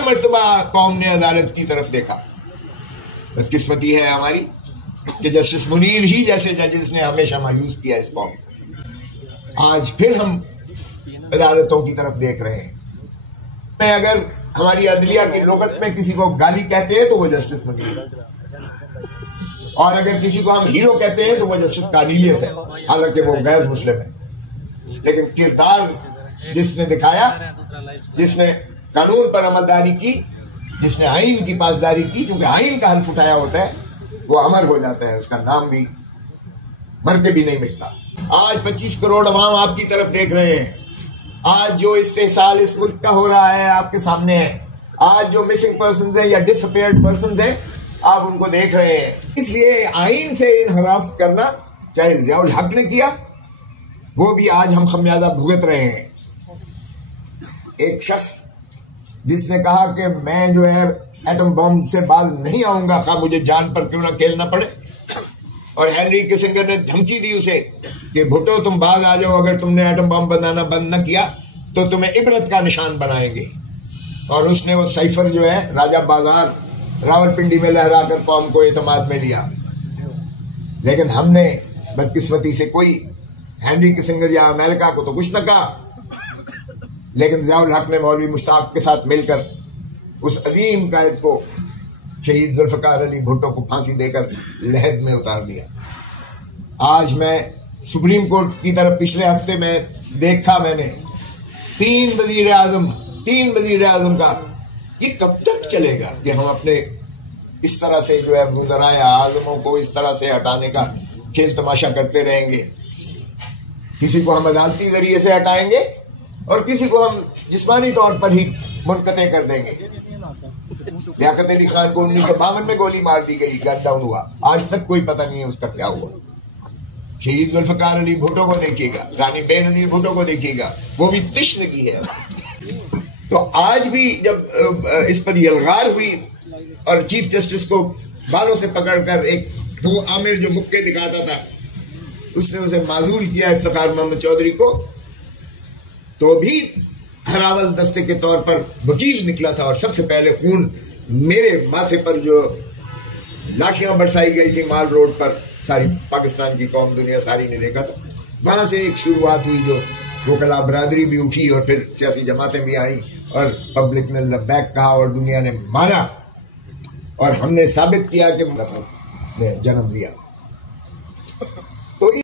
हर मर्तबा कौम ने अदालत की तरफ देखा। बदकिस्मती है हमारी कि जस्टिस मुनीर ही जैसे जजेस ने हमेशा मायूस किया इस कौम को। आज फिर हम अदालतों की तरफ देख रहे हैं। मैं अगर हमारी अदलिया की लोगत में किसी को गाली कहते हैं तो वो जस्टिस मुनीर, और अगर किसी को हम हीरो कहते हैं तो वो जस्टिस कार्नेलियस है, हालांकि वो गैर मुस्लिम है। लेकिन किरदार जिसने दिखाया, जिसने कानून पर अमलदारी की, जिसने आइन की पासदारी की, क्योंकि आइन का हल्फ उठाया होता है वो अमर हो जाता है, उसका नाम भी मर के भी नहीं मिटता। आज 25 करोड़ अवाम आपकी तरफ देख रहे हैं। आज जो इस्तेहसाल इस मुल्क का हो रहा है आपके सामने है। आज जो मिसिंग पर्सन है या डिसअपियर्ड पर्सन है आप उनको देख रहे हैं। इसलिए आइन से इनहराफ करना, चाहे ज़ियाउल हक ने किया, वो भी आज हम खमियाजा भुगत रहे हैं। एक शख्स जिसने कहा कि मैं जो है एटम बम से बाज नहीं आऊंगा, खा मुझे जान पर क्यों ना खेलना पड़े, और हेनरी किसिंगर ने धमकी दी उसे कि भुट्टो तुम बाज आ जाओ, अगर तुमने एटम बम बनाना बंद न किया तो तुम्हें इबरत का निशान बनाएंगे। और उसने वो साइफर जो है राजा बाजार रावलपिंडी में लहरा कर कौम को एतमाद में लिया। लेकिन हमने बदकिस्मती से कोई हेनरी किसिंगर या अमेरिका को तो कुछ न कहा, लेकिन ज़ियाउल हक ने मौलवी मुश्ताक के साथ मिलकर उस अजीम कायद को, शहीद जुल्फ़िकार अली भुट्टो को फांसी देकर लहद में उतार दिया। आज मैं सुप्रीम कोर्ट की तरफ पिछले हफ्ते में देखा, मैंने 3 वज़ीर आज़म का, ये कब तक चलेगा कि हम अपने इस तरह से जो है वज़राए आज़मों को इस तरह से हटाने का खेल तमाशा करते रहेंगे। किसी को हम अदालती जरिए से हटाएंगे और किसी को हम जिस्मानी तौर पर ही मुनक़ते कर देंगे। लियाकत अली खान को 1952 में गोली मार दी गई, गन डाउन हुआ, आज तक कोई पता नहीं है उसका क्या हुआ। शहीद जुल्फ़िकार अली भुट्टो को देखिएगा, रानी बेनज़ीर भुट्टो को देखिएगा, वो भी तशनगी है। तो आज भी जब इस पर यलगार हुई और चीफ जस्टिस को बालों से पकड़कर एक दो आमिर जो मुक्के दिखाता था उसने उसे माजूल किया इफ्तिखार मोहम्मद चौधरी को, तो भी हरावल दस्ते के तौर पर वकील निकला था और सबसे पहले खून मेरे माथे पर जो लाठियां बरसाई गई थी माल रोड पर, सारी पाकिस्तान की कौम दुनिया सारी ने देखा था। वहां से एक शुरुआत हुई, जो वकला बरादरी भी उठी और फिर सियासी जमातें भी आई और पब्लिक ने लब्बैक कहा और दुनिया ने माना और हमने साबित किया कि जन्म लिया।